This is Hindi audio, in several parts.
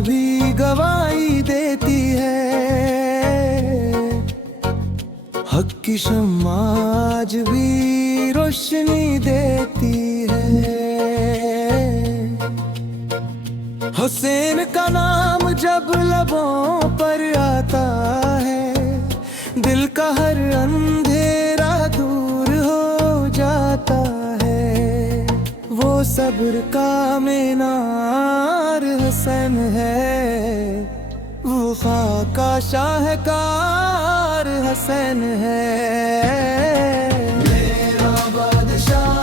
भी गवाही देती है, हक की शम्मा आज भी रोशनी देती है। हुसैन का नाम जब लबों पर आता है, दिल का हर अंधेरा दूर हो जाता है। वो सब्र का मीनार हुसैन है, वफा का शाहकार हुसैन है। मेरा बादशाह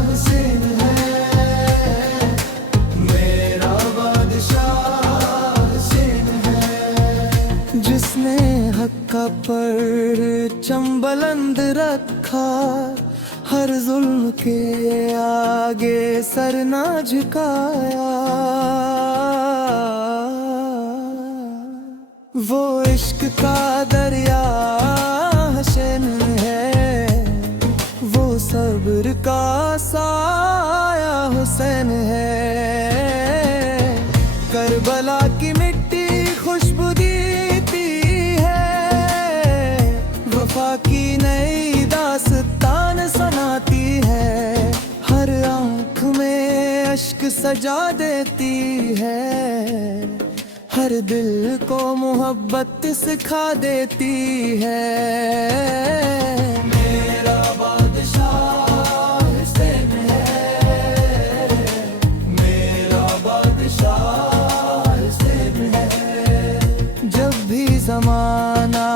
हुसैन है, मेरा बादशाह हुसैन है। जिसने हक का परचम बुलंद रखा, हर जुल्म के आगे सर ना झुकाया। वो इश्क का दरिया हुसैन है, वो सब्र का साया हुसैन है। करबला की मिट्टी खुशबू देती है, वफा की नई दास्तान सुनाती है। हर आँख में अश्क सजा देती है, हर दिल को मोहब्बत सिखा देती है। मेरा बादशाह हुसैन है, मेरा बादशाह हुसैन है। जब भी ज़माना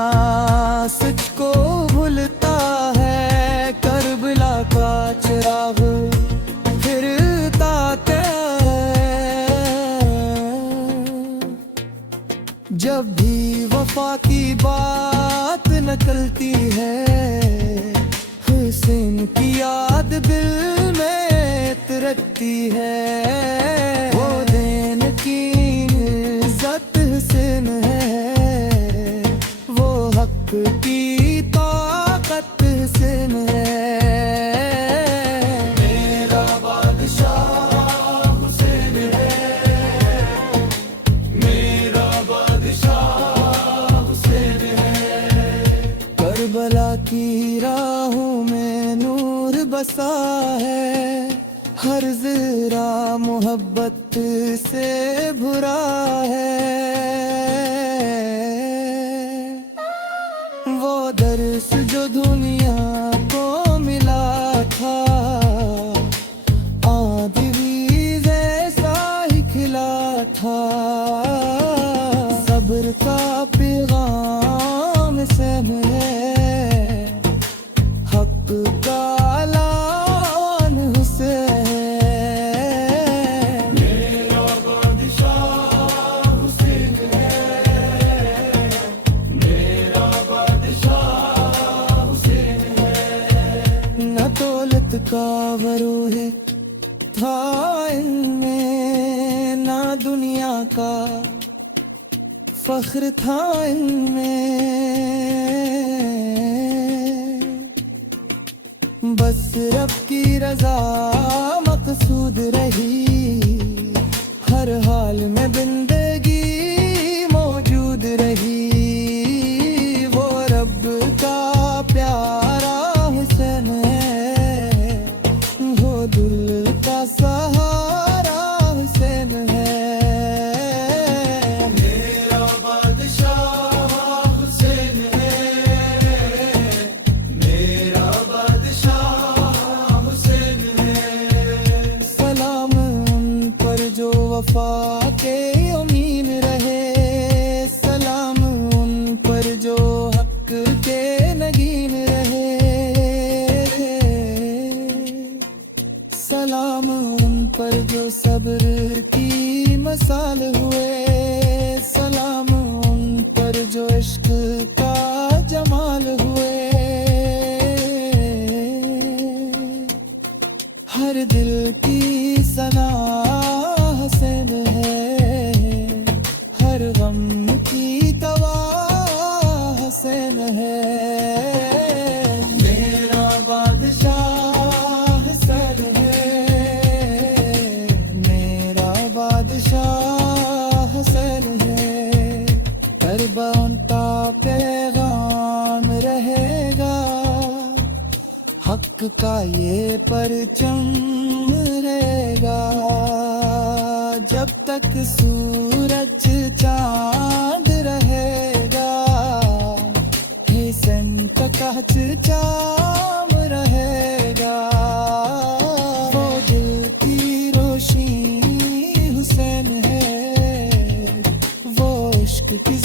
सच को भूलता है, करबला का चिराग फिरता जब भी वफा की बात निकलती है, हुसैन की याद दिल में तिरकती है। वो दिन की इज्जत हुसैन है, वो हक की ताकत हुसैन है। मेरा बादशाह हुसैन है, मेरा करबला की राहों में नूर बसा है, हर ज़रा मोहब्बत से भरा है। वो दर्स जो दुनिया को मिला था, आदमी जैसा ही खिला था। सब्र का पैगाम हुसैन है, हक का ऐलान हुसैन है। मेरा बादशाह हुसैन है, मेरा बादशाह हुसैन है। न दौलत का वरोह था इनमें, ना दुनिया का फख्र था इनमें। बस रब की रजा मकसूद रही, हर हाल में जिंदगी मौजूद रही। वो रब का प्यारा हुसैन है, वो दिल का सहारा हुसैन है। वफा के अमीन रहे, सलाम उन पर जो हक के नगीन रहे। सलाम उन पर जो सब्र की मसाल हुए, सलाम उन पर जो इश्क का जमाल हुए। हर दिल की सना हुसैन है, हर गम की दवा हुसैन है। मेरा बादशाह हुसैन है, मेरा बादशाह इश्क का ये परचम रहेगा जब तक सूरज चांद रहेगा हुसैन का कांच चाम रहेगा वो दिल की रोशनी हुसैन है वो इश्क की